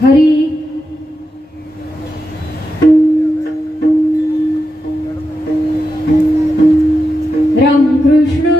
हरी राम कृष्ण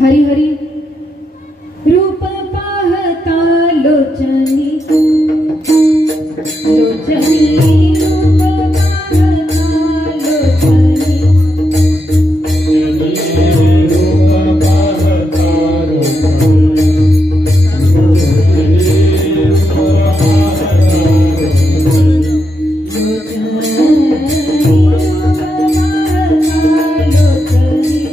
हरी हरी रूप पाहता लोचनी लोचनी रूप पाहता लोचनी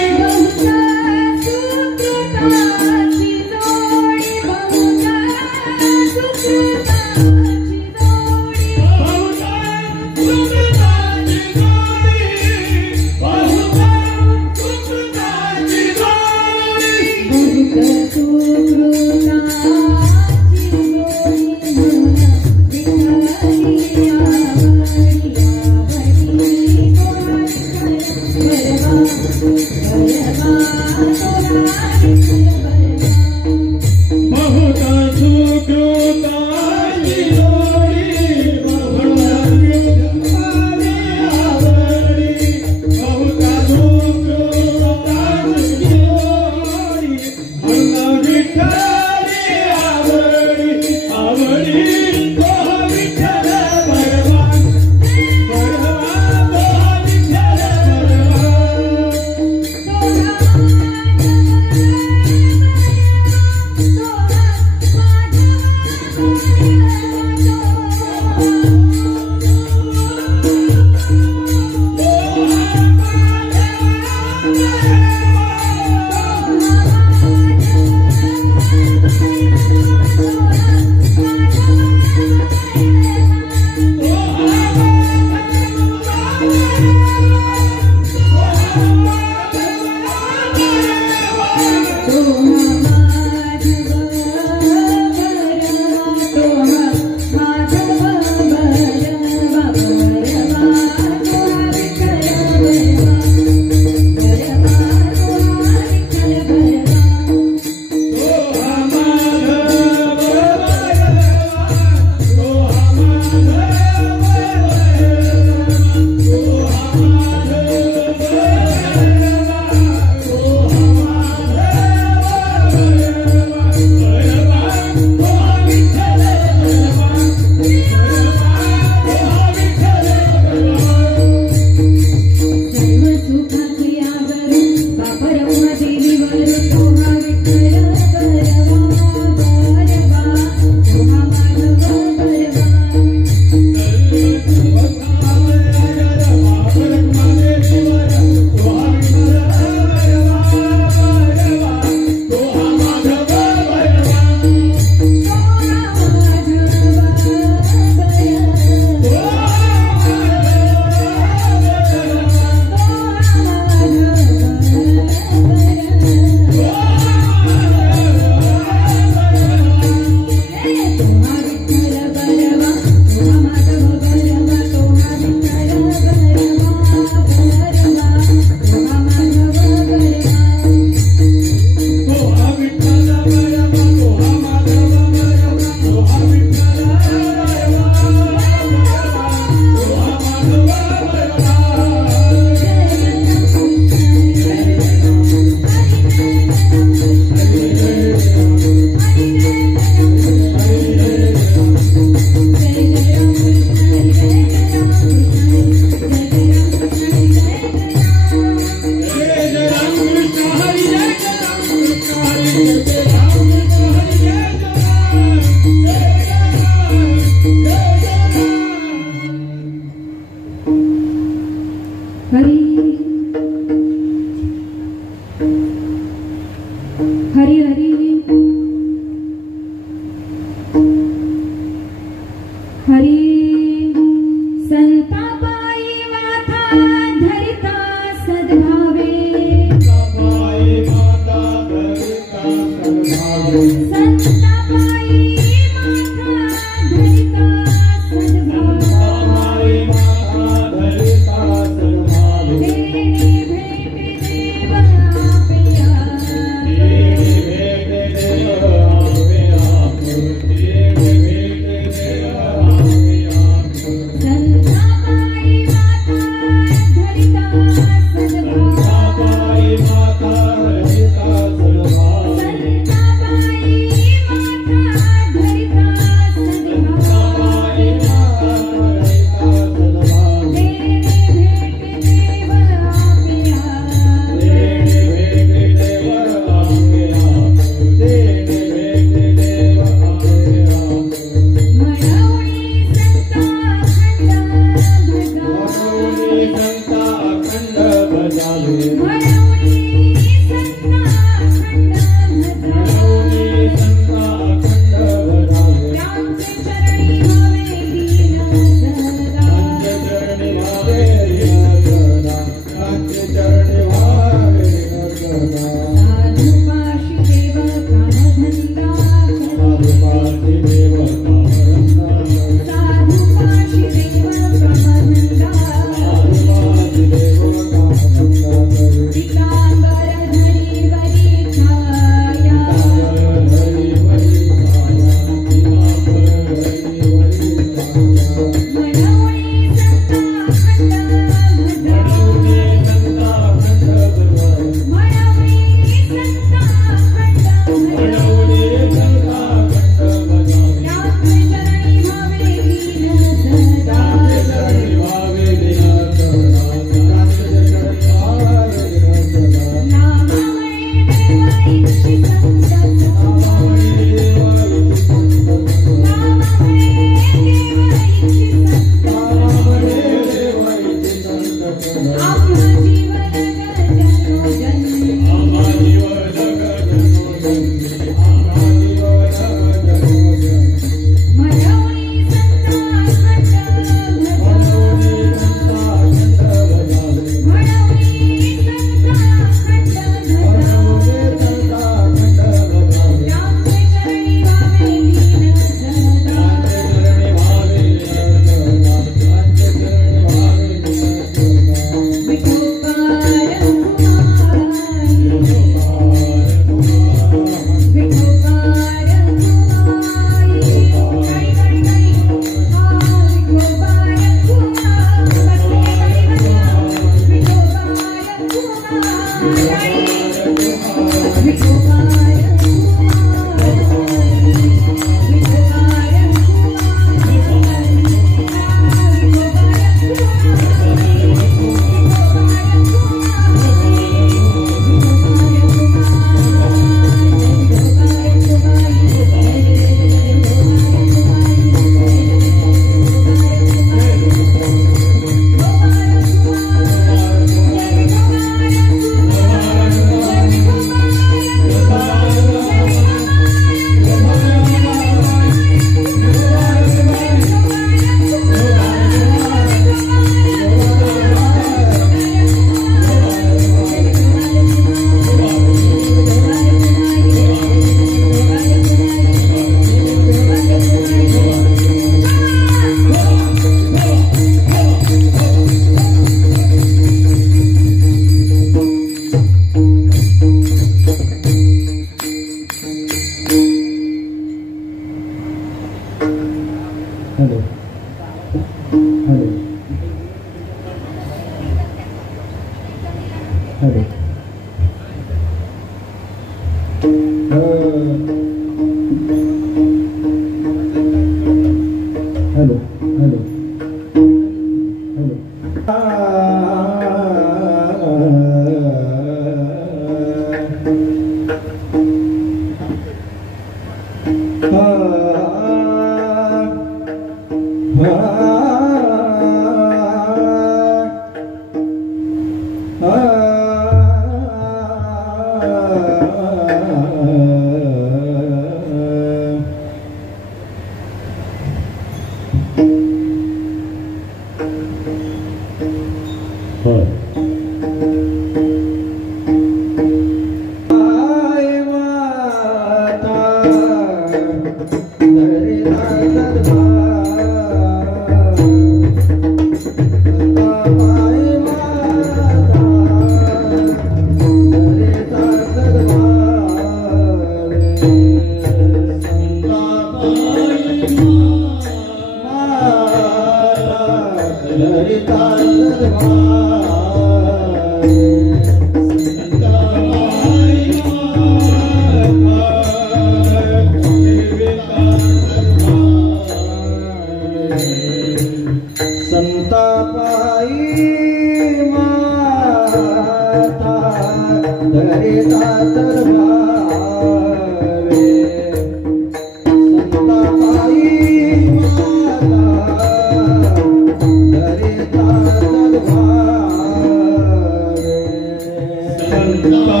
देवा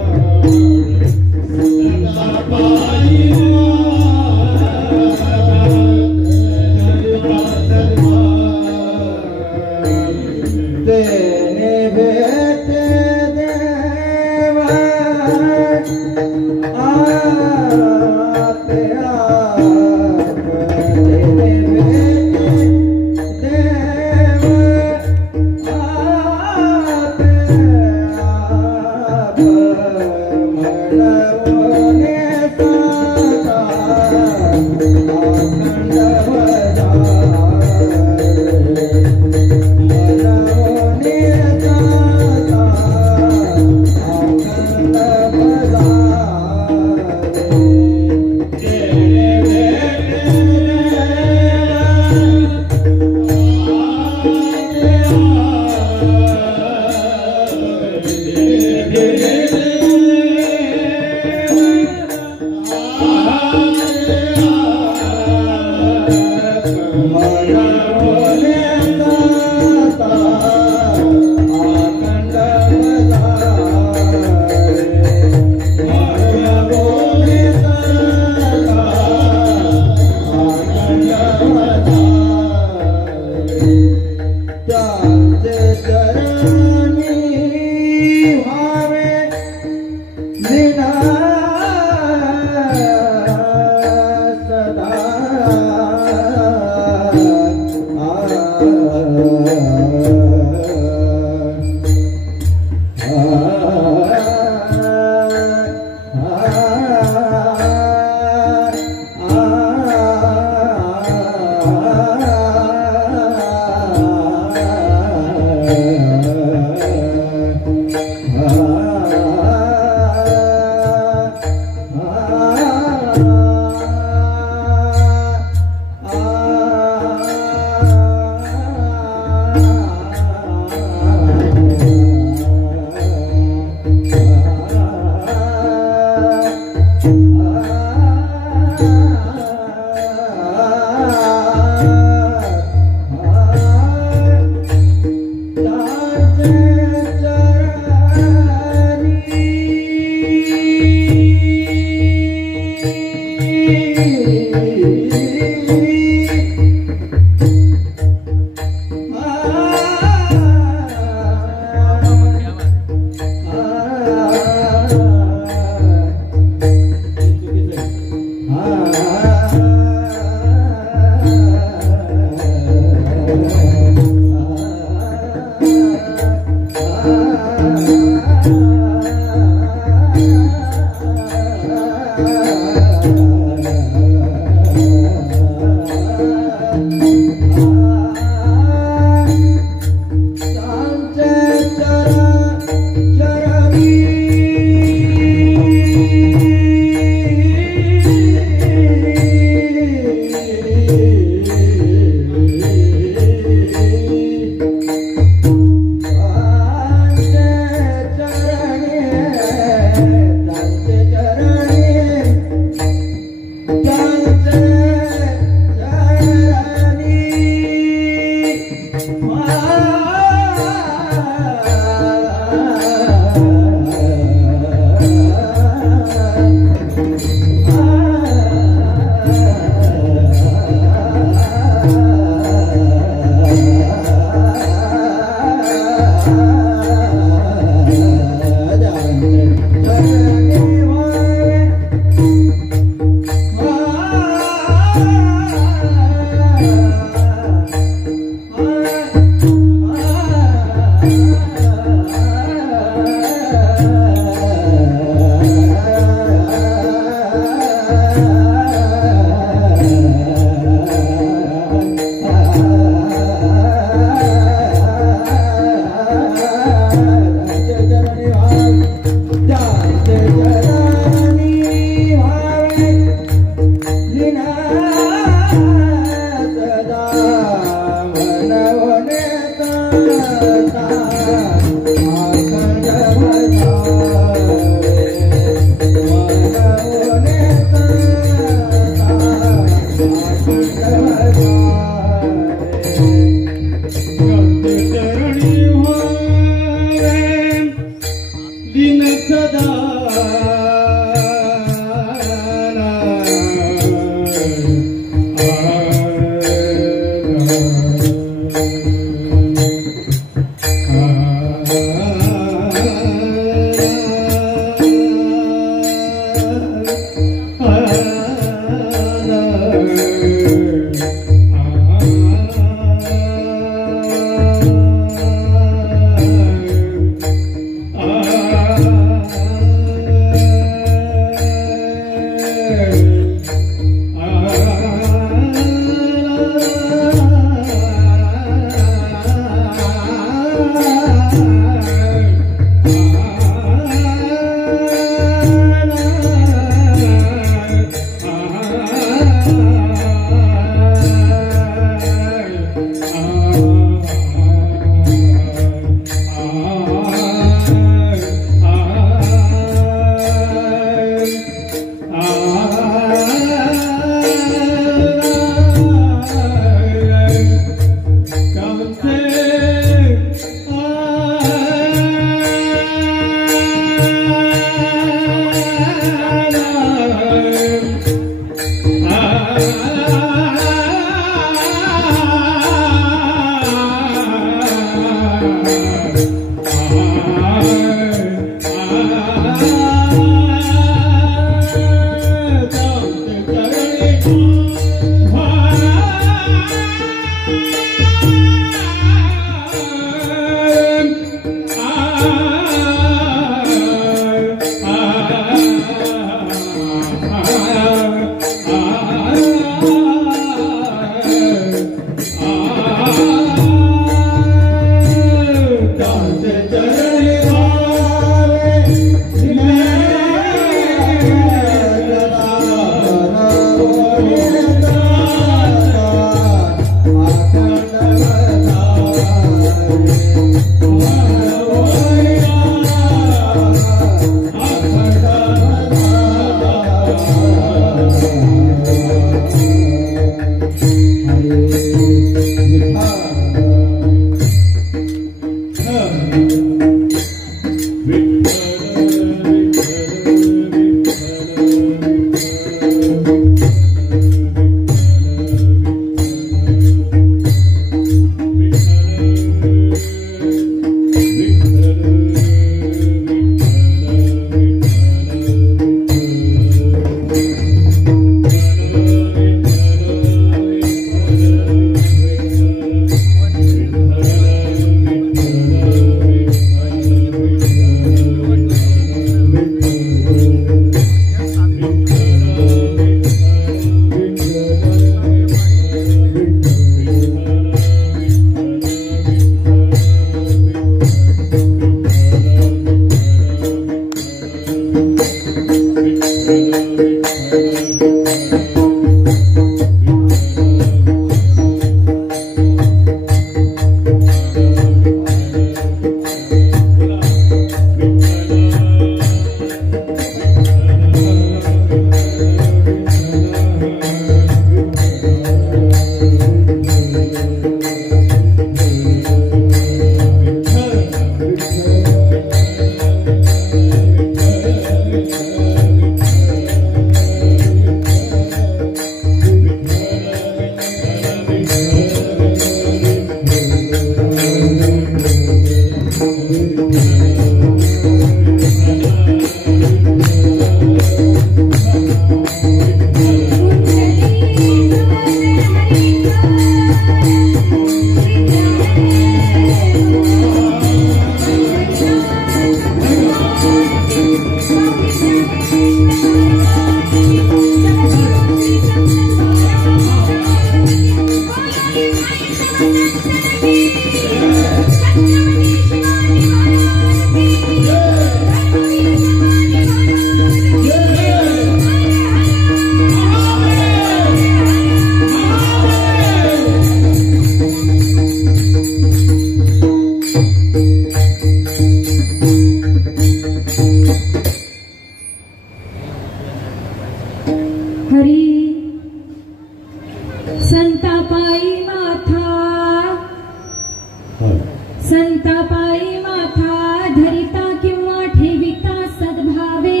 संतापाई माथा धरिता किंवा ठेविता सद्भावे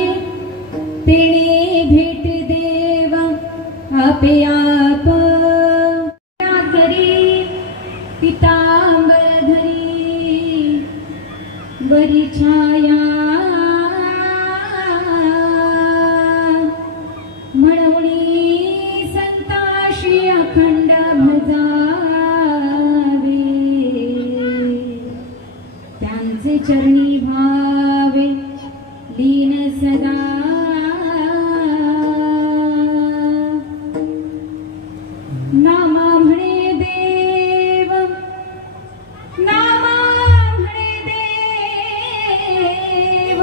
तेणे भेट देव आपे आप करी पितांबर धरी बरी छाया म्हणूनी संताशी अखंड भजावे त्यांचे चरणी भावे लीन सदा नामा म्हणे देव नामा म्हणे देव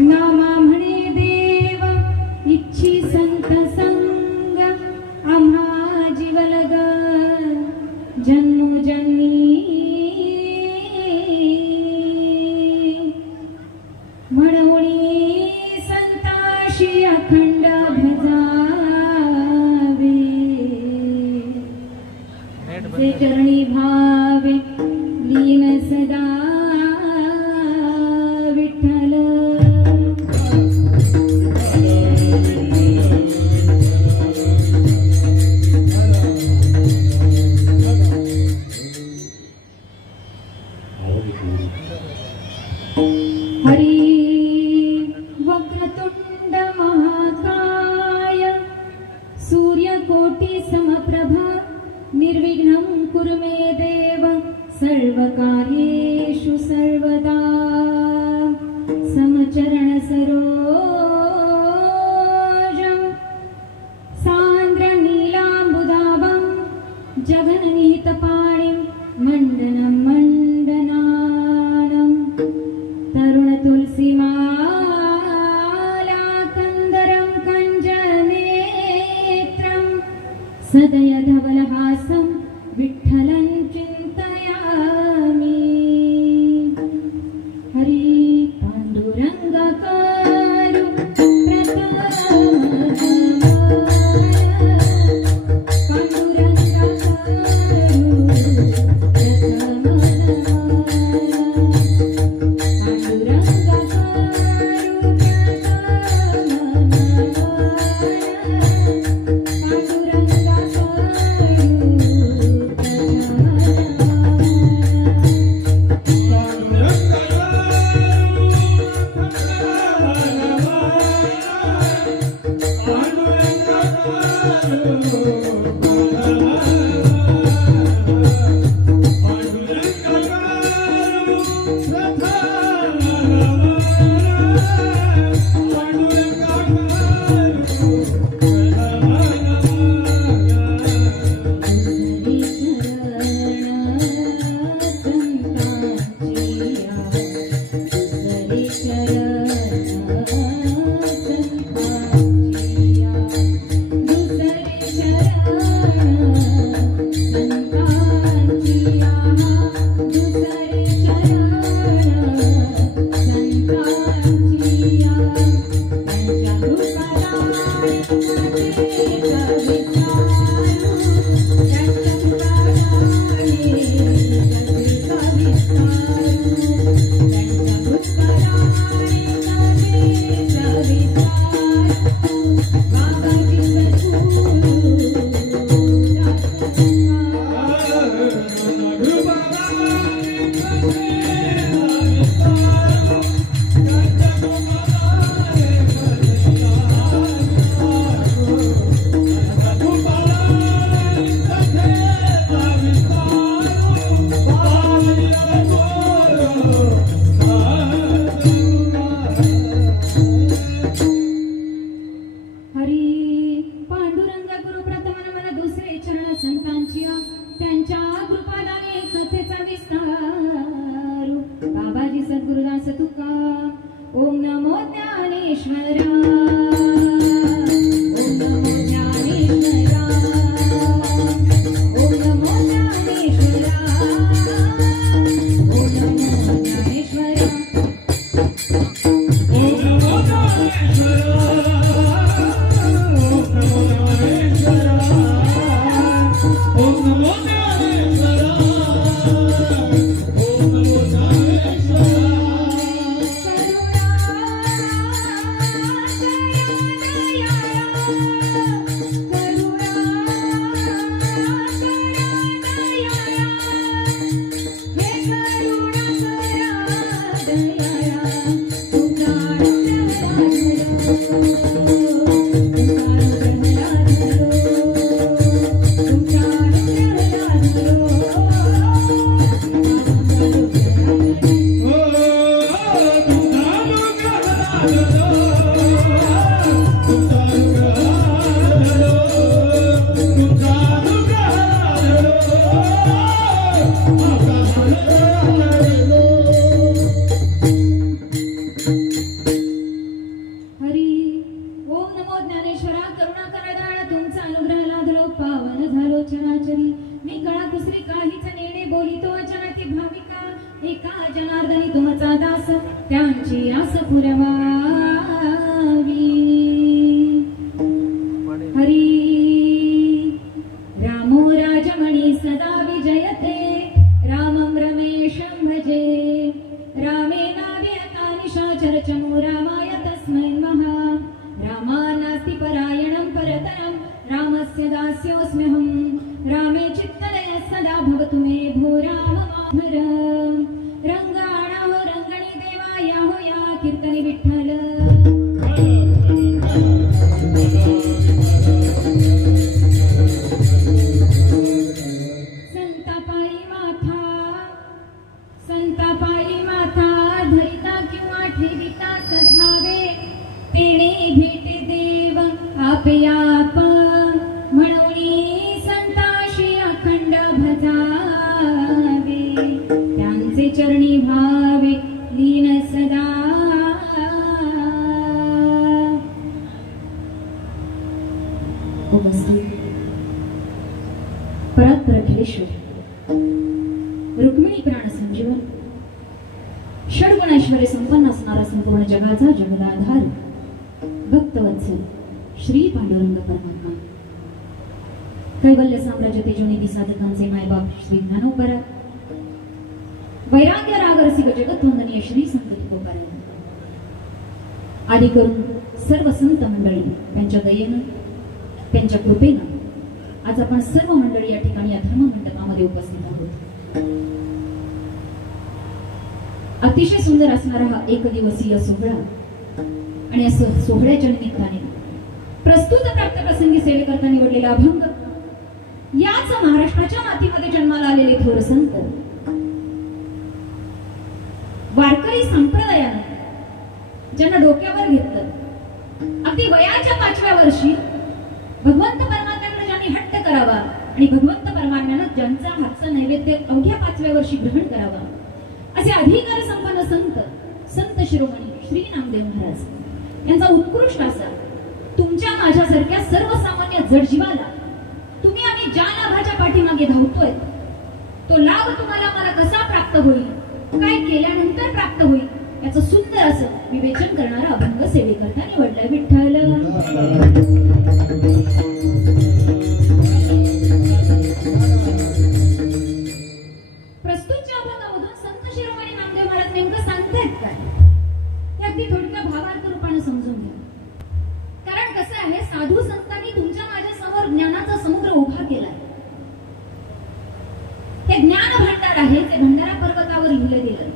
नामा म्हणे देव इच्छी संत संग आम्हा जीवलग जन्मोजन्मी म्हणूनी संताशी अखंड भजावे ते चरणी भावे लीन सदा विठ्ठल हरी वक्रतुंड महाकाय सूर्यकोटि समप्रभ निर्विघ्नं कुरु मे देव सर्वकार्येषु सर्वदा समचरण सरोजं सान्द्र नीलाम्बुदाभं जगन्नीतपाणिं मण्डनं मण्डनानं तरुण तुलसीमाला कंदरं कञ्जनेत्रं सदय धवलहासं विठ्ठलं चिन्तयामि हरि पाण्डुरङ्गकारु प्रथम पाण्डुरङ्गकारु रुक्मिणी प्राण संजीवन षडगुणैश्वर्य संपन्न असणारा संपूर्ण जगाचा जगदाधार भक्तवत्सल श्री पांडुरंग परमात्मा कैवल्य साम्राज्य तेजोनिधी साधकांचे मायबाप श्री ज्ञानोपरा वैराग्य राग रसिक जगतवंदनीय श्री संत तुकोबाराय आदी करून सर्व संत मंडळी त्यांच्या दयेनं त्यांच्या कृपेनं आज आपण सर्व मंडळी या ठिकाणी या धर्म मंडपामध्ये उपस्थित आहोत। अतिशय सुंदर असणारा हा एक दिवसीय सोहळा आणि असं सोहळ्याच्या निमित्ताने प्रस्तुत प्राप्त प्रसंगी सेवेकरता निवडलेला अभंग याच महाराष्ट्राच्या मातीमध्ये जन्माला आलेले थोर संत वारकरी संप्रदायाने ज्यांना डोक्यावर घेतलं अगदी वयाच्या 5व्या वर्षी भगवंत परमात्म्याकडे ज्यांनी हट्ट करावा आणि भगवंत परमात्म्यानं ज्यांचा हातचा नैवेद्य अवघ्या 5व्या वर्षी ग्रहण करावा असे अधिकार संपन्न संत संत शिरोमणी श्री नामदेव महाराज यांचा उत्कृष्ट असा तुमच्या माझ्यासारख्या सर्वसामान्य जडजीवाला तुम्ही आम्ही ज्या लाभाच्या पाठीमागे धावतोय तो लाभ तुम्हाला मला कसा प्राप्त होईल काय केल्यानंतर प्राप्त होईल याचं सुंदर असं विवेचन करणारा अभंग सेवेकरता निवडलाय विठ्ठल। प्रस्तुतच्या अभंगामधून संत शिरोमणी नामदेव महाराज नेमकं सांगतायत काय हे अगदी थोडक्या भावार्थ रूपाने समजून घ्या। कारण कसं आहे साधू संतांनी तुमच्या माझ्या समोर ज्ञानाचा समुद्र उभा केलाय। हे ज्ञान भंडार आहे ते भंडारा पर्वतावर लिहिले गेले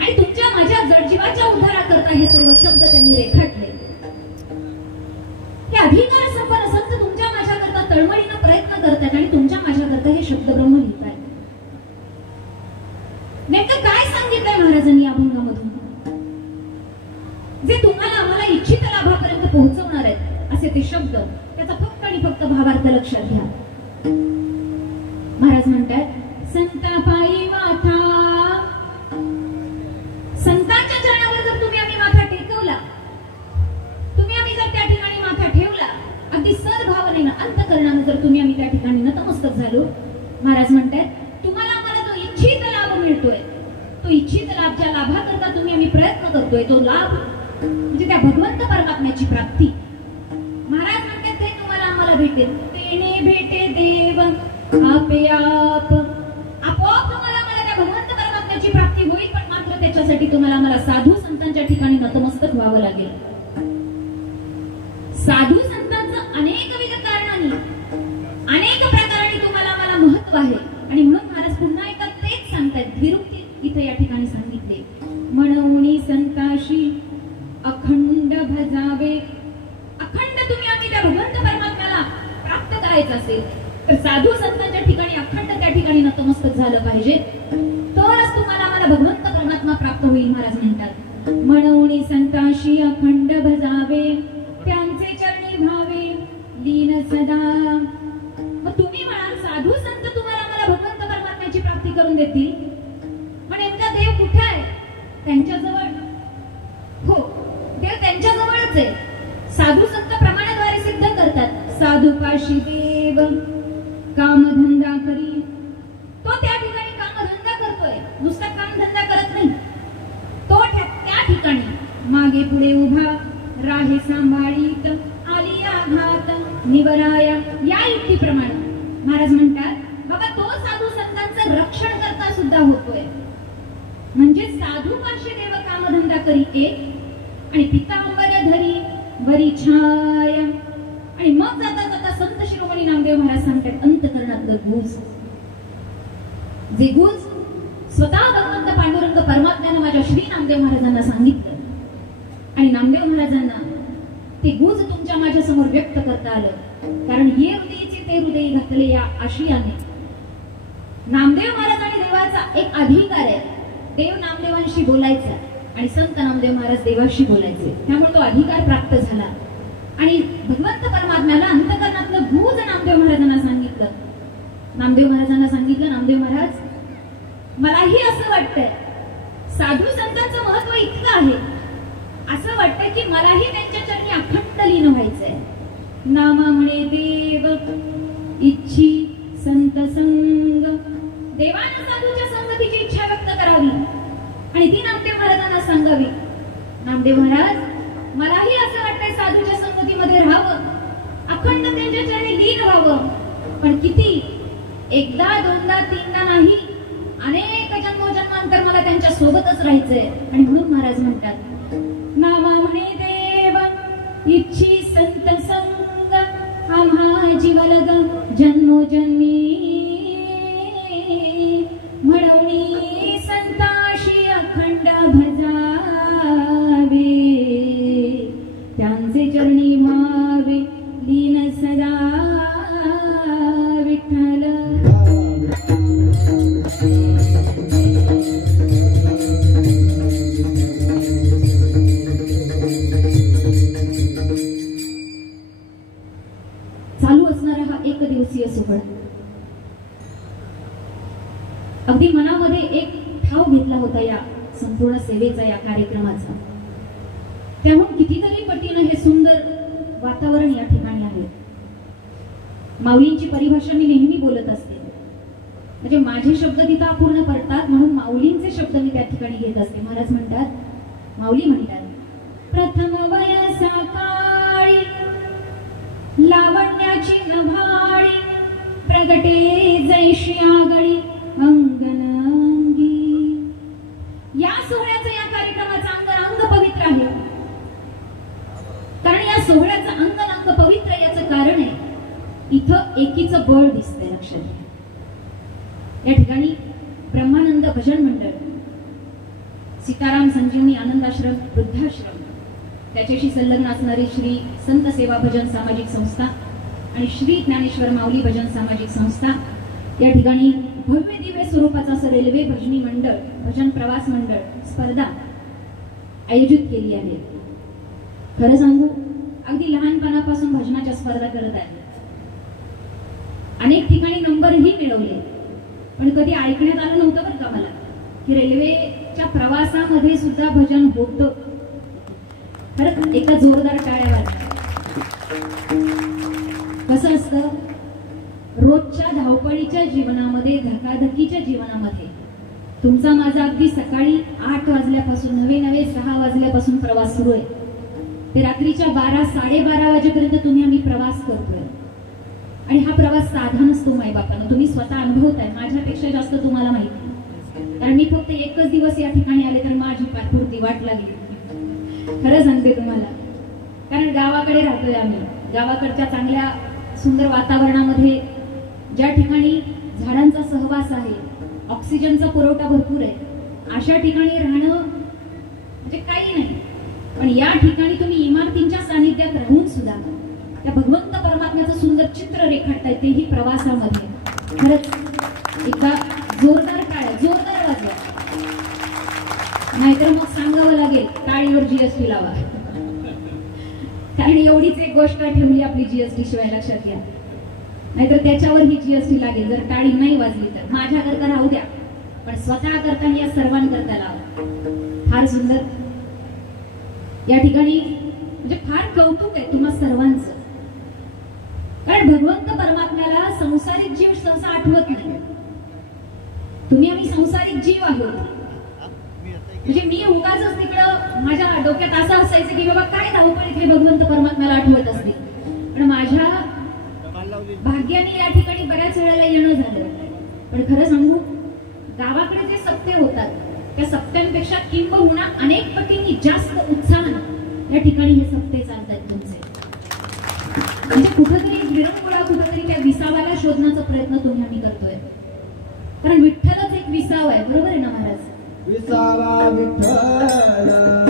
आणि तुमच्या माझ्या जडजीवाच्या उद्धाराकरता हे सर्व शब्द त्यांनी रेखाटले। हे अधिकार संपन्न संत तुमच्या माझ्याकरता तळमळीने प्रयत्न करतात आणि तुमच्या माझ्याकरता हे शब्द ब्रह्म लिहितात। नेमकं काय सांगितलंय महाराजांनी या अभंगामधून जे तुम्हाला आम्हाला इच्छित लाभापर्यंत पोहोचवणार आहेत असे ते शब्द त्याचा फक्त आणि फक्त भावार्थ लक्षात घ्या। महाराज म्हणतात संतापायी माथा संतांच्या चरणावर जर तुम्ही आम्ही माथा टेकवला तुम्ही आम्ही जर त्या ठिकाणी माथा ठेवला अगदी सद्भावनेनं अंतःकरणानं जर तुम्ही आम्ही त्या ठिकाणी नतमस्तक झालो महाराज म्हणतात तुम्हाला आम्हाला जो इच्छित लाभ मिळतोय तो इच्छित लाभ ज्या लाभाकरता तुम्ही आम्ही प्रयत्न करतोय तो लाभ म्हणजे त्या भगवंत परमात्म्याची प्राप्ती महाराज म्हणतात ते तुम्हाला आम्हाला भेटेल तेने भेटे देव तुम्हाला मला साधू संतांच्या ठिकाणी नतमस्तक व्हावं लागेल. साधू संतांचं अनेकविध कारणांनी अनेक प्रकारांनी तुम्हाला मला महत्व आहे आणि म्हणून महाराज पुन्हा एकदा तेच सांगतात. द्विरुक्ती इथे या ठिकाणी सांगितले, म्हणून संताशी अखंड भजावे. अखंड तुम्ही आम्ही त्या भगवंत परमात्म्याला प्राप्त करायचं असेल तर साधू संतांच्या ठिकाणी अखंड त्या ठिकाणी नतमस्तक झालं पाहिजे, तरच तुम्हाला मला भगवंत परमात्मा प्राप्त होईल. महाराज म्हणतात, म्हणून संताशी अखंड भजावे, त्यांचे चरणी भावे लीन सदा. मग तुम्ही म्हणाल साधू संत तुम्हाला मला भगवंत परमात्म्याची प्राप्ती करून देतील, पण नेमका देव कुठे आहे? त्यांच्याजवळ. हो, देव त्यांच्याजवळच आहे. साधू संत प्रमाणाद्वारे सिद्ध करतात, साधू पाशी देव कामधंदा करी. तो त्या ठिकाणी कामधंदा करतोय, नुसता कामधंदा करत नाही. तो त्या ठिकाणी मागे पुढे उभा राहे सांभाळीत, आली आघात निवराया. या युक्तीप्रमाणे महाराज म्हणतात, बाबा तो साधू संतांचं रक्षण करता सुद्धा होतोय. म्हणजे साधू पाशी देव कामधंदा करी एक, आणि पितांबर धरी वरी छाया. आणि मग जाता जाता संत शिरोमणी नामदेव महाराज सांगतात, अंतकरणातलं गुज. जे गुज स्वतः भगवंत पांडुरंग परमात्म्याने माझ्या श्री नामदेव महाराजांना सांगितलं आणि नामदेव महाराजांना ते गुज तुमच्या माझ्या समोर व्यक्त करता आलं. कारण ये हृदयीचे ते हृदय घातले या आशयाने. नामदेव महाराज आणि देवाचा एक अधिकार आहे, देव नामदेवांशी बोलायचा आणि संत नामदेव महाराज देवाशी बोलायचे. त्यामुळे तो अधिकार प्राप्त झाला आणि भगवंत परमात्म्याला अंतकरणातलं गुज नामदेव महाराजांना सांगितलं. नामदेव महाराजांना सांगितलं, नामदेव महाराज मलाही असं वाटतंय साधू संतांचं महत्व इतकं आहे, असं वाटतंय की मलाही त्यांच्या चरणी अखंड लीन व्हायचंय. नामा म्हणे देव इच्छी संत संग. देवानं साधूच्या संगतीची इच्छा व्यक्त करावी आणि ती नामदेव महाराजांना सांगावी. नामदेव महाराज मलाही असं वाटतंय साधूच्या संगतीमध्ये राहावं, अखंड त्यांच्या चरणी लीन व्हावं. पण किती? एकदा दोनदा तीनदा नाही, अनेक जन्मोजन्मांतर मला त्यांच्या सोबतच राहायचंय. आणि म्हणून महाराज म्हणतात, नामा म्हणे देव इच्छी संत संग, आम्हा जीवलग जन्मोजन्मी. म्हणून संताशी अखंड भजावे, त्यांचे चरणी मावे लीन सदा विठ्ठल. चालू असणारा हा एक दिवसीय सोहळा अगदी मनामध्ये एक ठाव घेतला होता या संपूर्ण सेवेचा, या कार्यक्रमाचा. त्याहून कितीतरी पटीनं हे सुंदर वातावरण या ठिकाणी आहे. माऊलींची परिभाषा मी नेहमी बोलत असते, म्हणजे माझे शब्द तिथं अपूर्ण पडतात म्हणून माऊलींचे शब्द मी त्या ठिकाणी घेत असते. महाराज म्हणतात, माऊली म्हणतात, प्रथम वयसा काळी लावण्याची नभाळी, प्रगटे जैशी आगळी अंगनांगी. या सोहळ्याचं, या कार्यक्रमाचं अंग पवित्र आहे. कारण या सोहळ्याचं अंग पवित्र याचं कारण आहे इथं एकीचं बळ दिसतंय. लक्षात घ्या, या ठिकाणी ब्रह्मानंद भजन मंडळ, सीताराम संजीवनी आनंदाश्रम वृद्धाश्रम, त्याच्याशी संलग्न असणारी श्री संत सेवा भजन सामाजिक संस्था आणि श्री ज्ञानेश्वर माऊली भजन सामाजिक संस्था या ठिकाणी भव्य दिव्य स्वरूपाचा असं रेल्वे भजनी मंडळ, भजन प्रवास मंडळ स्पर्धा आयोजित केली आहे. खरं सांगू, अगदी लहानपणापासून भजनाच्या स्पर्धा करत आहे. अनेक ठिकाणी नंबरही मिळवले, पण कधी ऐकण्यात आलं नव्हतं बरं का मला की रेल्वेच्या प्रवासामध्ये सुद्धा भजन होतं. खरं एका जोरदार टाळ्या वाजल्या. कसं असतं, रोजच्या धावपळीच्या जीवनामध्ये, धकाधकीच्या जीवनामध्ये तुमचा माझा अगदी सकाळी 8 वाजल्यापासून, नवे 6 वाजल्यापासून प्रवास सुरू आहे, ते रात्रीच्या 12, 12:30 वाजेपर्यंत तुम्ही आम्ही प्रवास करतोय. आणि हा प्रवास साधा नसतो मायबापांना, तुम्ही स्वतः अनुभवताय, माझ्यापेक्षा जास्त तुम्हाला माहिती. कारण कारण मी फक्त एकच दिवस या ठिकाणी आले तर माझी पाठपुरती वाट लागली. खरं सांगते तुम्हाला, कारण गावाकडे राहतोय आम्ही. गावाकडच्या चांगल्या सुंदर वातावरणामध्ये, ज्या ठिकाणी झाडांचा सहवास आहे, ऑक्सिजनचा पुरवठा भरपूर आहे, अशा ठिकाणी राहणं म्हणजे काही नाही. पण या ठिकाणी तुम्ही इमारतींच्या सानिध्यात राहून सुद्धा त्या भगवंत परमात्म्याचं सुंदर चित्र रेखाटताय, तेही प्रवासामध्ये. खरंच एकदा जोरदार टाळ्या, जोरदार वाजवा, नाहीतर मग सांगावं लागेल टाळीवर जीएसटी लावा. कारण एवढीच एक गोष्ट ठेवली आपली जीएसटी शिवाय, लक्षात घ्या. नाहीतर त्याच्यावर ही जीएसटी लागेल जर टाळी नाही वाजली तर. माझ्याकरता राहू द्या, पण स्वतः करता या सर्वांकरता लावा. फार सुंदर या ठिकाणी, म्हणजे फार कौतुक आहे तुम्हा सर्वांचं. कारण भगवंत परमात्म्याला संसारिक जीव सहसा आठवत नाही. तुम्ही आम्ही संसारिक जीव आहोत. म्हणजे मी उगाच तिकडं माझ्या डोक्यात असं असायचं की बाबा काय धावपळ इथे भगवंत परमात्म्याला आठवत असते. पण माझ्या भाग्याने या ठिकाणी बऱ्याच वेळेला येणं झालं. पण खरं सांगू, गावाकडे जे सप्ते होतात त्या सप्त्यांपेक्षा किंबहुना अनेक पटींनी जास्त उत्साहाने या ठिकाणी हे सप्ते चालतात तुमचे. म्हणजे कुठेतरी विरंगुळा, कुठेतरी त्या विसावाला शोधण्याचा प्रयत्न तुम्ही आम्ही करतोय. कारण विठ्ठलच एक विसाव आहे, बरोबर आहे ना महाराज? विसावा विठ्ठल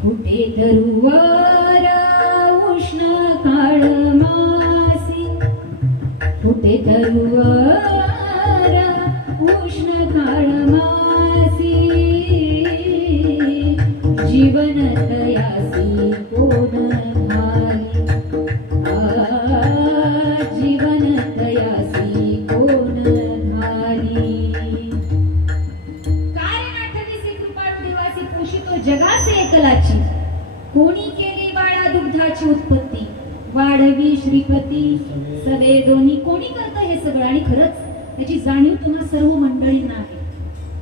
फुटे धरुवर उष्ण काळमासी, फुटे धरुवर उष्ण काळमासी, जीवन तयासी कोण घाली, जीवन तयासी कोण घाली. जगासे एकलाची, कोणी केली बाळा दुग्धाची उत्पत्ती, वाढवी श्रीपती सगळे दोन्ही. कोणी करतं हे सगळं? आणि खरंच त्याची जाणीव तुम्हा सर्व मंडळींना आहे,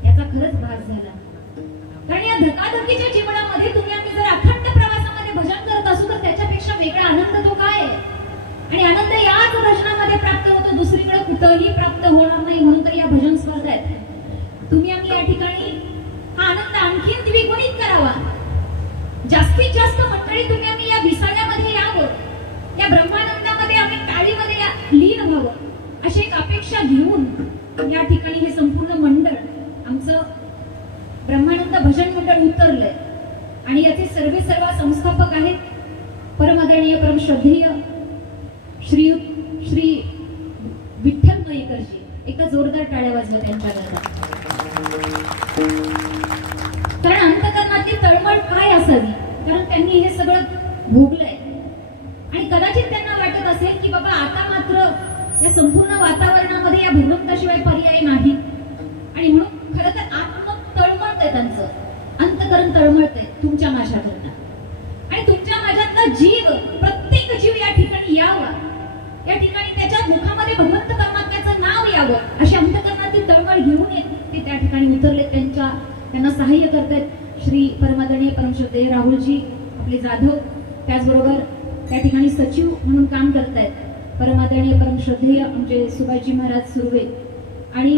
याचा खरंच भास झाला. कारण या धकाधकीच्या जीवनामध्ये तुम्ही आम्ही जर अखंड प्रवासामध्ये भजन करत असू तर त्याच्यापेक्षा वेगळा आनंद तो काय आहे? आणि आनंद याच भजनामध्ये प्राप्त होतो, दुसरीकडे कुठंही प्राप्त होणार नाही. म्हणून तर या भजन स्पर्धा आहेत. तुम्ही आम्ही या ठिकाणी हा आनंद आणखीन द्विगुणित करावा. जास्तीत जास्त मंडळी तुम्ही आम्ही या विसाव्यामध्ये यावं, या ब्रह्मानंदामध्ये आम्ही टाळीमध्ये लीन व्हावं, अशी एक अपेक्षा घेऊन या ठिकाणी हे संपूर्ण मंडळ आमचं ब्रह्मानंद भजन मंडळ उतरलंय. आणि याचे सर्व संस्थापक आहेत परमादरणीय परमश्रद्धेय सगळं भोगलंय आणि कदाचित त्यांना वाटत असेल की बाबा आता मात्र या संपूर्ण वातावरणामध्ये या भगवंताशिवाय पर्याय नाही आणि म्हणून खरं तर आत्म तळमळतंय त्यांचं, अंतकरण तळमळतंय तुमच्या माझ्याकडनं आणि तुमच्या माझ्यातला जीव, प्रत्येक जीव या ठिकाणी यावा, या ठिकाणी त्याच्या मुखामध्ये भगवंत परमात्म्याचं नाव यावं अशी अंतकरणातील तळमळ घेऊन ते त्या ठिकाणी उतरले. त्यांना सहाय्य करतायत श्री परमादरणीय परमश्रद्धेय राहुलजी आपले जाधव, त्याचबरोबर त्या ठिकाणी सचिव म्हणून काम करतायत परमादरणीय परमश्रद्धेय आमचे सुभाषजी महाराज सुर्वे. आणि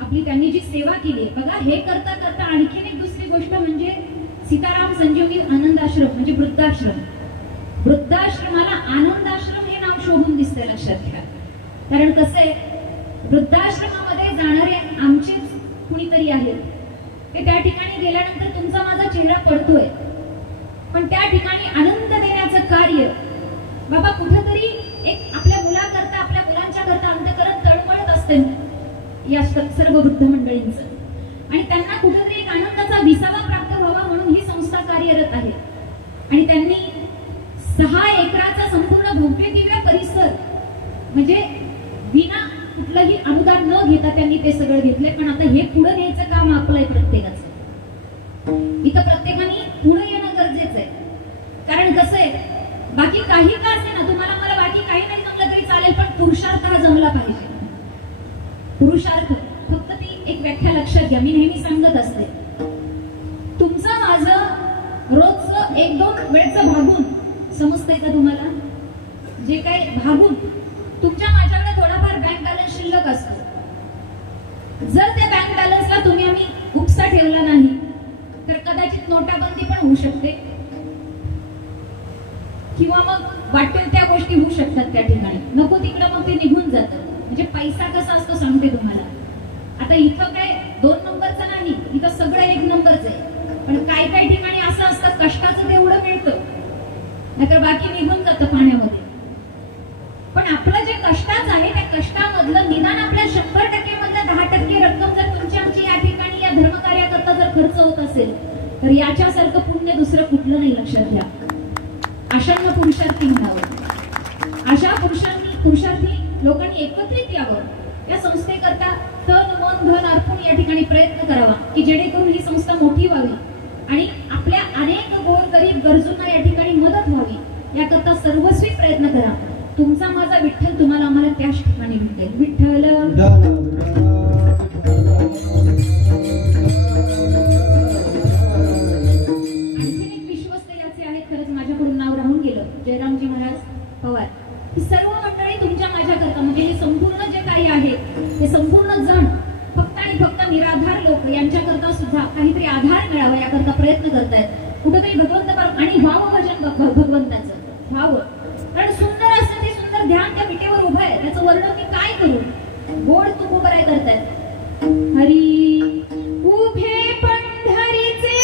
आपली त्यांनी जी सेवा केली आहे बघा, हे करता करता आणखीन एक दुसरी गोष्ट म्हणजे सीताराम संजीवनी आनंद आश्रम म्हणजे वृद्धाश्रम. वृद्धाश्रमाला आनंदाश्रम हे नाव शोभून दिसतंय, लक्षात घ्या. कारण कसं आहे, वृद्धाश्रमामध्ये जाणारे आमचेच कुणीतरी आहेत, ते त्या ठिकाणी गेल्यानंतर तुमचा माझा चेहरा पडतोय, पण त्या ठिकाणी आनंद देण्याचं कार्य बाबा कुठेतरी एक आपल्या मुलाकरता, आपल्या मुलांच्या करता अंतकरण तळमळत असते या सर्व वृद्ध मंडळींचं आणि त्यांना कुठेतरी एक आनंदाचा विसावा प्राप्त व्हावा म्हणून ही संस्था कार्यरत आहे. आणि त्यांनी 6 एकराचा संपूर्ण भव्य दिव्य परिसर म्हणजे विना कुठलंही अनुदान न घेता त्यांनी ते सगळं घेतले. पण आता हे पुढे न्यायचं काम आपलं आहे प्रत्येकाचं. इथं प्रत्येकाने पुढे येणं गरजेचं आहे. कारण कसं आहे, बाकी काही का असे ना, तुम्हाला मला बाकी काही नाही जमलं तरी चालेल, पण पुरुषार्थ हा जमला पाहिजे. पुरुषार्थ फक्त ती एक व्याख्या लक्षात घ्या, मी नेहमी सांगत असते, तुमचं माझं रोजचं 1-2 वेळचं भागून समजतंय का तुम्हाला, जे काही भागून तुमच्या माझ्याकडे थोडाफार बँक बॅलन्स शिल्लक असतो. जर त्या बँक बॅलन्सला तुम्ही आम्ही उपसा ठेवला नाही तर कदाचित नोटाबंदी पण होऊ शकते किंवा मग वाटेल त्या गोष्टी होऊ शकतात त्या ठिकाणी, नको तिकडं मग ते निघून जातं. म्हणजे पैसा कसा असतो सांगते तुम्हाला. आता इथं काय 2 नंबरचं नाही, इथं सगळं 1 नंबरचं आहे. पण काही ठिकाणी असं असतं कष्टाचं तेवढं मिळतं, नाहीतर बाकी निघून जातं पाण्यामध्ये. पण आपलं जे कष्टाचं आहे त्या कष्टामधलं निदान आपल्या 100% मधलं 10% रक्कम जर तुमची आमची या ठिकाणी या धर्मकार्याकरता जर खर्च होत असेल तर याच्यासारखं पुण्य दुसरं कुठलं नाही, लक्षात घ्या. अशांना पुरुषार्थी म्हणावं. अशा पुरुषार्थी लोकांनी एकत्रित यावं, या संस्थेकरता तन मन धन अर्पण या ठिकाणी प्रयत्न करावा की जेणेकरून ही संस्था मोठी व्हावी आणि आपल्या अनेक गोरगरीब गरजूंना या ठिकाणी मदत व्हावी, याकरता सर्वस्वी प्रयत्न करा. तुमचा माझा विठ्ठल तुम्हाला आम्हाला त्याच ठिकाणी भेटेल. विठ्ठल आणखीन एक विश्वस्त याचे आहेत, खरंच माझ्याकडून नाव राहून गेलं, जयरामजी महाराज पवार. ही सर्व मंडळी तुमच्या माझ्याकरता म्हणजे हे संपूर्ण जे काही आहे ते संपूर्ण जण फक्त आणि फक्त निराधार लोक यांच्याकरता सुद्धा काहीतरी आधार मिळावा याकरता प्रयत्न करतायत. कुठेतरी भगवंत आणि व्हावं भजन भगवंताचं व्हावं. कारण सुंदर असतं ते सुंदर ध्यान त्या विटेवर उभं आहे, त्याचं वर्णन मी काय करू. गोड तूप उभं काय करतायत. हरी उभे पंढरीचे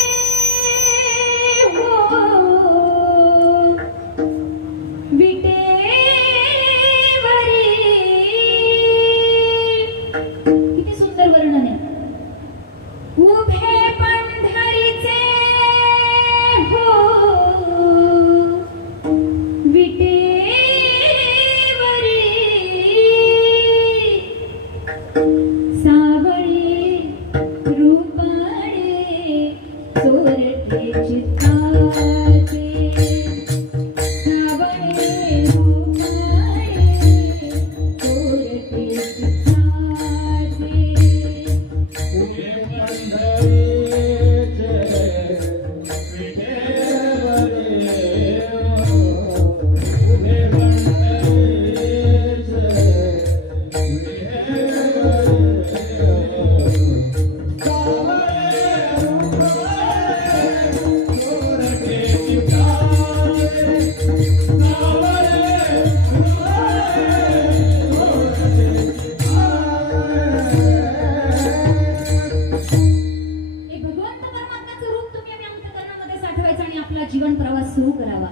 जीवन प्रवास सुरू करावा.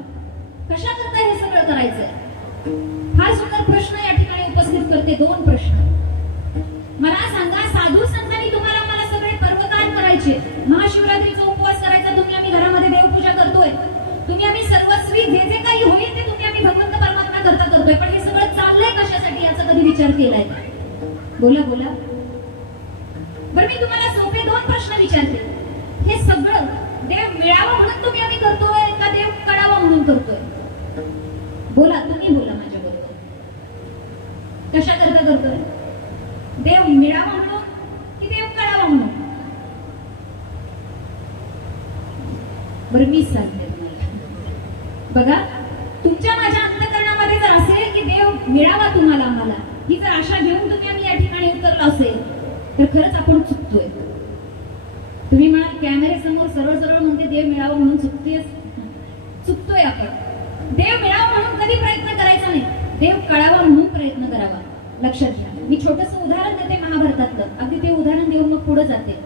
कशा करता हे सगळं करायचंय? फार सुंदर प्रश्न या ठिकाणी उपस्थित करते. 2 प्रश्न मला सांगा. साधू संतांनी तुम्हाला मला सगळे पर्वकाल करायचे, महाशिवरात्रीचा उपवास करायचा, तुम्ही आम्ही घरामध्ये देवपूजा करतोय, तुम्ही आम्ही बाकी जे जे काही होईल ते तुम्ही आम्ही भगवंत परमात्मा करता करतोय, पण हे सगळं चाललंय कशासाठी याचा कधी विचार केलाय? बोला बोला. बरं मी तुम्हाला सोपे 2 प्रश्न विचारते. हे सगळं देव मिळावा म्हणून तुम्ही आम्ही करतोय का देव कळावा म्हणून करतोय? बोला, तुम्ही बोला माझ्या बरोबर. कशा करता करतोय? देव मिळावा म्हणून की देव कळावा म्हणून? बरं मीच सांगते तुम्हाला. बघा, तुमच्या माझ्या अंतःकरणामध्ये जर असेल की देव मिळावा तुम्हाला आम्हाला, ही जर आशा घेऊन तुम्ही आम्ही या ठिकाणी उतरलो असेल तर खरंच आपण चुकतोय. तुम्ही म्हणाल कॅमेऱ्यासमोर सरळ सरळ म्हणते देव मिळावा म्हणून चुकतोय आपण. देव मिळावा म्हणून कधी प्रयत्न करायचा नाही, देव कळावा म्हणून प्रयत्न करावा. लक्षात घ्या. मी छोटस उदाहरण देते महाभारतातलं. अगदी ते उदाहरण देऊन मग पुढे जाते.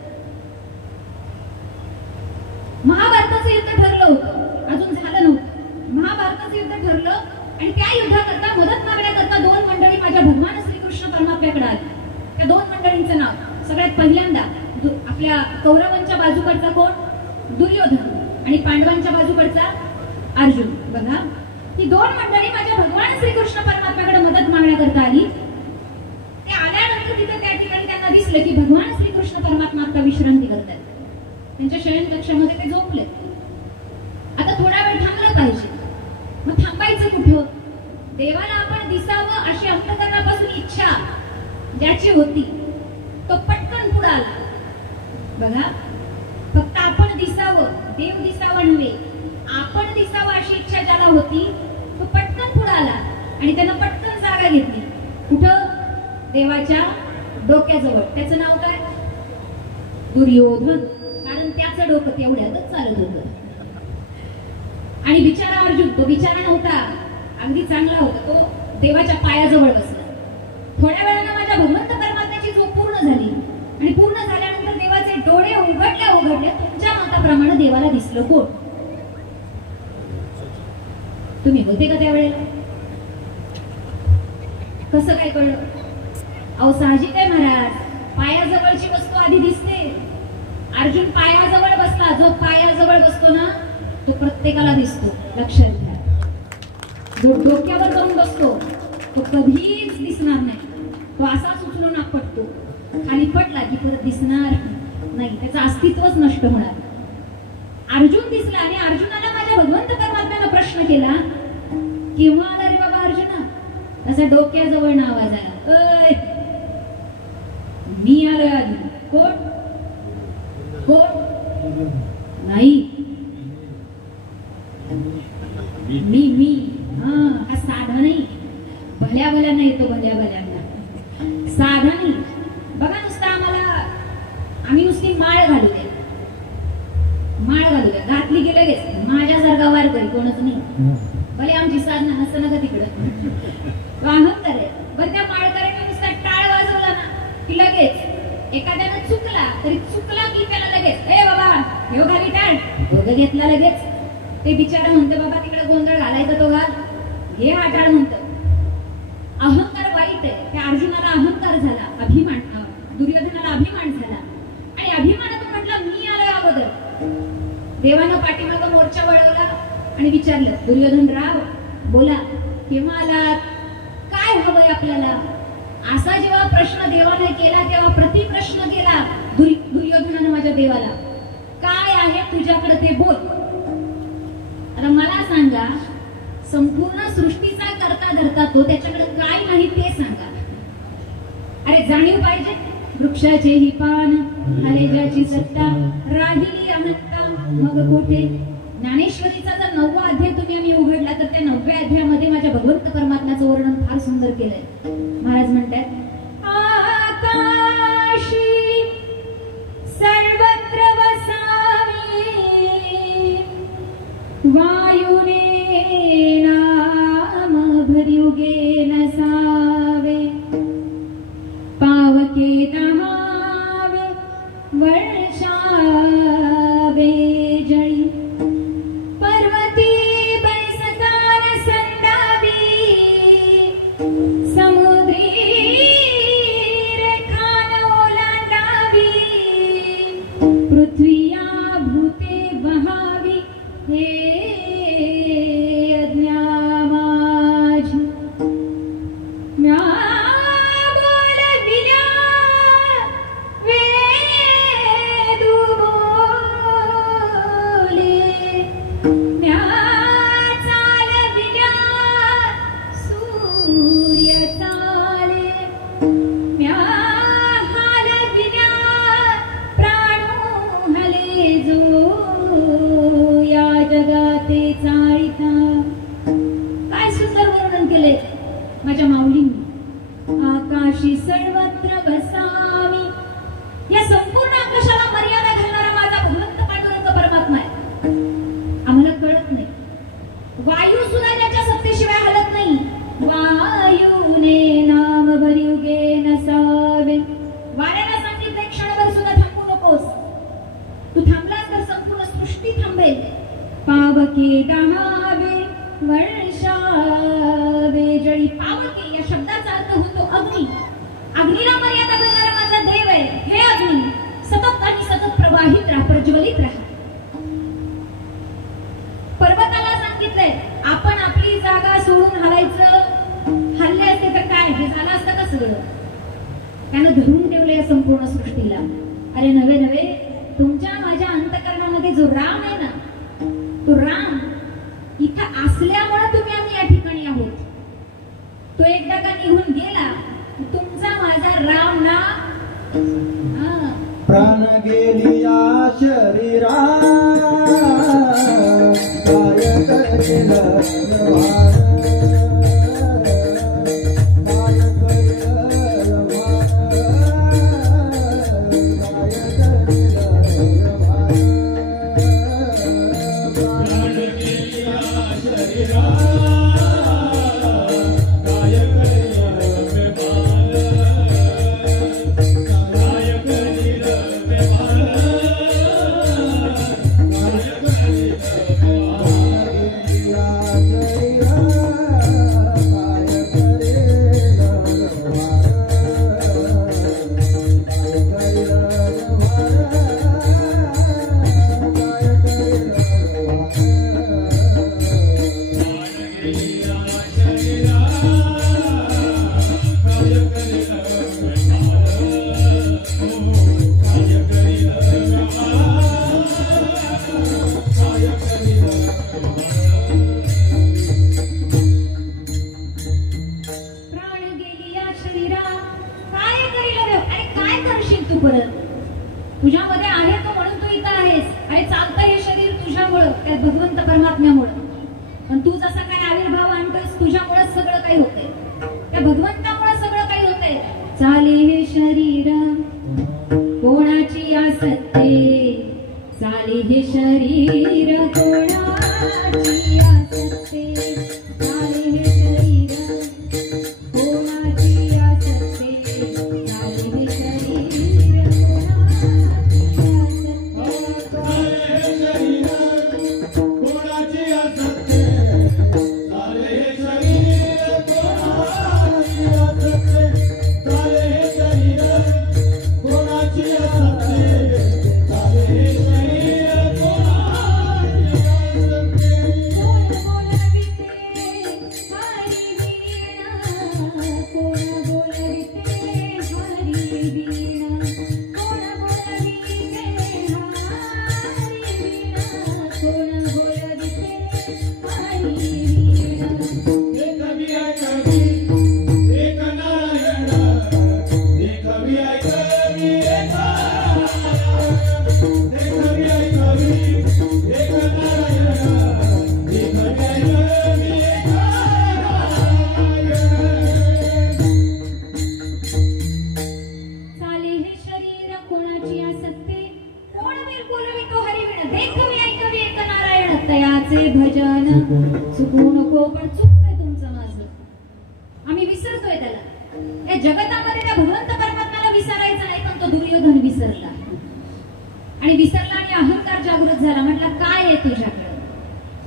महाभारताचं युद्ध ठरलं होतं, अजून झालं नव्हतं. महाभारताचं युद्ध ठरलं आणि त्या युद्धाकरता मदत मागण्याकरता 2 मंडळी माझ्या भगवान श्रीकृष्ण परमात्म्याकडे आली. त्या 2 मंडळींचं नाव सगळ्यात पहिल्यांदा आपल्या कौरवांच्या बाजूकडचा कोण? दुर्योधन आणि पांडवांच्या बाजूकडचा अर्जुन. बघा, ही 2 मंडळी माझ्या भगवान श्रीकृष्ण परमात्म्याकडे मदत मागण्याकरता आली. ते आल्यानंतर तिथे त्या ठिकाणी त्यांना दिसलं की भगवान श्रीकृष्ण परमात्मा आता विश्रांती करतात. त्यांच्या शयन कक्षामध्ये ते झोपले. आता थोडा वेळ थांबलं पाहिजे. मग थांबायचं कुठं? देवाला आपण दिसावं अशी अंतःकरणापासून इच्छा ज्याची होती तो पटकन पुढे आला. बघा, फक्त आपण दिसावं, देव दिसावा नव्हे, आपण दिसावं अशी इच्छा ज्याला होती तो पटकन पुढे आला आणि त्यानं पटकन जागा घेतली. कुठं? देवाच्या डोक्याजवळ. त्याचं नाव काय? दुर्योधन. कारण त्याचं डोकं तेवढ्यातच चालत होतं. आणि बिचारा अर्जुन, तो बिचारा नव्हता, अगदी चांगला होता. तो देवाच्या पायाजवळ बसला. थोड्या वेळानं माझ्या भगवंत परमात्म्याची झोप पूर्ण झाली आणि पूर्ण झाल्यानंतर देवाचे डोळे उघडल्या तुमच्या मताप्रमाणे देवाला दिसलं कोण? तुम्ही होते का त्यावेळेला? कसं काय कळलं? अहो साहजिक आहे महाराज, पायाजवळची वस्तू आधी दिसते. अर्जुन पायाजवळ बसला. जो पायाजवळ बसतो ना तो प्रत्येकाला दिसतो. लक्षात घ्या. जो डोक्यावर जाऊन बसतो तो कधीच दिसणार नाही. तो असाच उचलून आपटतो. खाली पडला की परत दिसणार नाही, त्याचं अस्तित्वच नष्ट होणार. अर्जुन दिसला आणि अर्जुनाला माझ्या भगवंत परमात्म्यानं प्रश्न केला, केव्हा आला रे बाबा अर्जुना? त्याचा डोक्याजवळ आवाज आला, मी आलोय आधी. कोण? कोण? नाही, मी. हा साधा नाही, भल्या भल्यांना येतो, भल्या भल्यांना, साधा नाही. बघा नुसता आम्ही नुसती माळ घालू द्या, घातली की लगेच माझ्यासारखा वारकरी कोणच नाही. भले आमची साधना नसतं ना का तिकडं, तो अहंकार आहे. पण त्या माळकऱ्याने नुसता टाळ वाजवला ना की लगेच एखाद्यानं चुकला की त्याला लगेच ए बाबा हे घाली टाळ, भोग घेतला लगेच. ते बिचारा म्हणतो बाबा तिकडे गोंधळ घालायचा तो घाल, हे हा टाळ म्हणतो. अहंकार वाईट आहे. त्या अर्जुनाला अहंकार झाला, अभिमान, दुर्योधनाला अभिमान झाला आणि अभिमानातून म्हटलं मी आलोय अगोदर. देवानं पाठीमागं मोर्चा वळवला आणि विचारलं, दुर्योधन राव बोला, केव्हा आलात? काय हवंय आपल्याला? असा जेव्हा प्रश्न देवाने केला तेव्हा प्रतिप्रश्न केला दुर्योधनानं माझ्या देवाला, काय आहे तुझ्याकडे ते बोल. आता मला सांगा, संपूर्ण सृष्टीचा करता धरता तो, त्याच्याकडे काय नाही ते सांगा. अरे जाणीव पाहिजे. वृक्षाचे ही पान, हलेजाची सत्ता, राहिली अहंता मग कुठे. ज्ञानेश्वरीचा जर 9वा अध्याय तुम्ही आम्ही उघडला तर त्या 9व्या अध्यायामध्ये माझ्या भगवंत परमात्म्याचं वर्णन फार सुंदर केलंय. महाराज म्हणतात, आकाशी सर्वत्र वसावी, वायुने नाम भर्युगे नसावे, पावके नहावे वर्षावे जळी, पर्वती बैसतान संडावी, समुद्री रेखान ओलांडावी, पृथ्वीया भूते वहावी, हे वायू सुद्धा त्याच्या सत्तेशिवाय हलत नाही. वायूने नाम भरियुगे नसावे. वाऱ्याला सांगितलं क्षणभर सुद्धा थांबू नकोस. तू थांबलास तर संपूर्ण सृष्टी थांबेल. पावके डहावे वर्षावे जळी. पावके या शब्दाचा अर्थ होतो अग्नी. अग्नीला मर्यादा घालणारा माझा देव आहे. हे अग्नी सतत आणि सतत प्रवाहित राहा, प्रज्वलित राहा. पर्वताला सांगितलंय आपण आपली जागा सोडून हलायचं. हल्ले असते तर काय हे झालं असतं का सगळं. त्यानं धरून ठेवलं या संपूर्ण सृष्टीला. अरे नवे नवे तुमच्या माझ्या अंतकरणामध्ये जो राम आहे ना, तो राम इथं असल्यामुळे तुम्ही आम्ही या ठिकाणी आहोत. तो एकदा का निघून गेला तुमचा माझा राम ना प्राण गेली या शरीरा काय करेल व्यवहार. तुझ्यामध्ये आहे तो म्हणून तू इथं आहेस. आणि चालतं हे शरीर तुझ्यामुळं, त्या भगवंत परमात्म्यामुळं. पण तू जसा काय आविर्भाव आणतोस तुझ्यामुळेच सगळं काही होतंय. त्या भगवंतामुळे सगळं काही होतंय. चाले हे शरीर कोणाची आसक्ती. चाले हे शरीर कोणाची आसक्ती. चाले हे शरीर कोणाची आसक्ती. चाले हे शरीर भजन चुकू नको. पण चुकतंय तुमचं माझं. आम्ही विसरतोय त्याला. या जगतामध्ये त्या भगवंत परमात्म्याला विसरायचं नाही. पण तो दुर्योधन विसरला आणि विसरला आणि अहंकार जागृत झाला. म्हटलं काय आहे तुझ्याकडे.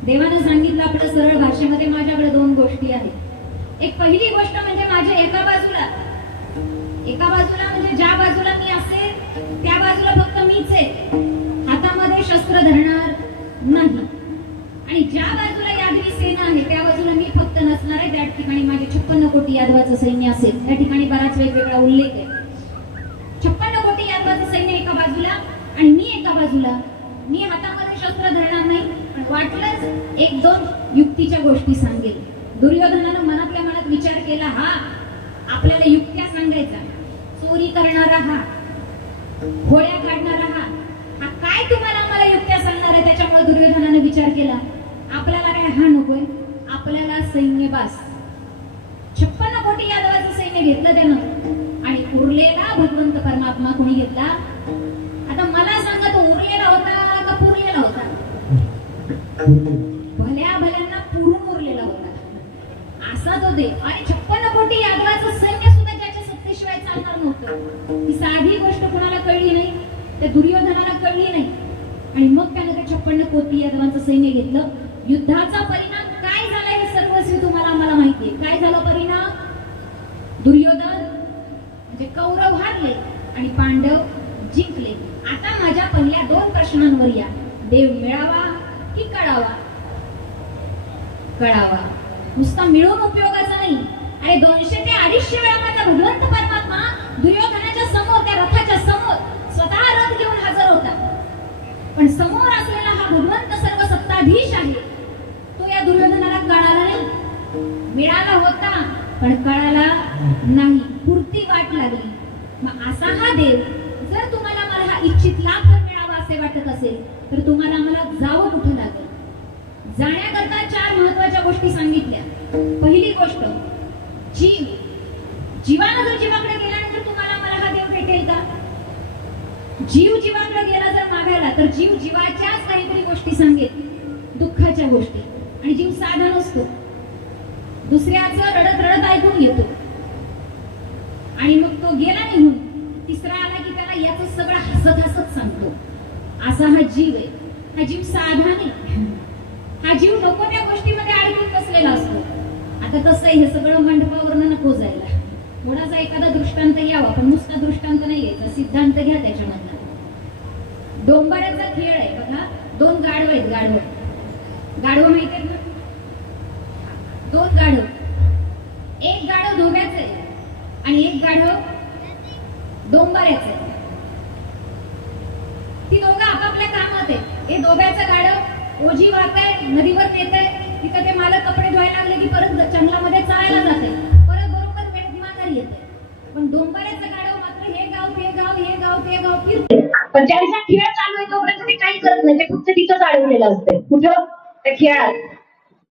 देवानं सांगितलं आपल्या सरळ भाषेमध्ये माझ्याकडे दोन गोष्टी आहेत. एक पहिली गोष्ट म्हणजे माझ्या एका बाजूला म्हणजे ज्या बाजूला मी असेल त्या बाजूला फक्त मीच आहे. हातामध्ये शस्त्र धरणार नाही. आणि ज्या बाजूला यादवी सेना आहे त्या बाजूला मी फक्त नसणार आहे. त्या ठिकाणी माझे 56 कोटी यादवाचं सैन्य असेल. त्या ठिकाणी बराच वेगवेगळा उल्लेख आहे. 56 कोटी यादवाचं सैन्य एका बाजूला आणि मी एका बाजूला. मी हातामध्ये शस्त्र धरणार नाही. पण वाटलंच एक दोन युक्तीच्या गोष्टी सांगेल. दुर्योधनानं मनातल्या मनात विचार केला, हा आपल्याला युक्त्या सांगायचा. चोरी करणारा हा, होड्या काढणारा हा, हा काय तुम्हाला आम्हाला युक्त्या सांगणार आहे. त्याच्यामुळे दुर्योधनानं विचार केला आपल्याला काय हा नकोय. आपल्याला सैन्य बास. 56 कोटी यादवाचं सैन्य घेतलं त्यानं आणि उरलेला भगवंत परमात्मा कोणी घेतला. आता मला सांगा तो उरलेला होता का पुरलेला होता. भल्या भल्यांना दे. आणि 56 कोटी यादवाचं सैन्य सुद्धा त्याच्या सत्तेशिवाय चालणार नव्हतं. ही साधी गोष्ट कोणाला कळली नाही, त्या दुर्योधनाला कळली नाही. आणि मग त्यानं ते 56 कोटी यादवांचं सैन्य घेतलं. युद्धाचा परिणाम काय झाला हे सर्वस्वी तुम्हाला आम्हाला माहितीये. काय झाला परिणाम? दुर्योधन म्हणजे कौरव हारले आणि पांडव जिंकले. आता माझ्या पहिल्या 2 प्रश्नांवर या. देव मिळावा की कळावा? कळावा. नुसता मिळून उपयोगाचा नाही. आणि 200 ते 250 वेळा माझा भगवंत परमात्मा दुर्योधनाच्या समोर, त्या रथाच्या समोर स्वतः रथ घेऊन हजर होता. पण समोर असलेला हा भगवंत सर्व सत्ताधीश आहे, तो या दुर्योधनाला कळाला नाही. मिळाला होता पण कळाला नाही, पुरती वाट लागली. मग असा हा देव, जर तुम्हाला मला हा इच्छित लाभ जर मिळावा असे वाटत असेल तर तुम्हाला मला जावं कुठं लागेल. जाण्याकरता 4 महत्वाच्या गोष्टी सांगितल्या. पहिली गोष्ट, जीव. जीवानं जर जीवाकडे गेल्यानंतर तुम्हाला मला हा देव भेटेल का? जीव जीवाकडे गेला जर मागायला तर जीव जीवाच्याच काहीतरी गोष्टी सांगेल, दुःखाच्या गोष्टी. आणि जीव साधा नसतो, दुसऱ्याचं रडत रडत ऐकून घेतो. आणि मग तो गेला निघून, तिसरा आला की त्याला याच सगळं हसत हसत सांगतो. असा हा जीव आहे. हा जीव साधा नाही. हा जीव नको त्या गोष्टीमध्ये अडकून बसलेला असतो. आता तसं हे सगळं मंडपावरनं नको जायला. थोडासा एखादा दृष्टांत घ्यावा, पण नुसता दृष्टांत नाही घ्यायचा, सिद्धांत घ्या त्याच्यामधला. डोंबाऱ्याचा खेळ आहे बघा. 2 गाढव आहेत. गाढव माहिती आहेत ना? 2 गाढव. एक गाढव धोब्याचं आहे आणि एक गाढव डोंबाऱ्याचं आहे. ती दोघं आपापल्या कामात आहेत. हे धोब्याचं गाढव ओझी वाहतंय, नदीवर नेतंय. तिथं ते मालक कपडे धुवायला लागले की परत जंगलामध्ये चालायला जाते, परत बरोबर वेळ माघारी येते. पण डोंबाऱ्याचं गाढव मात्र हे गाव ते गाव, हे गाव ते गाव फिरते. पण ज्यांचा खेळ चालू आहे तोपर्यंत ते काही करत नाही, ते फक्त तिथंच अडवलेलं असते. कुठं? त्या खेळात.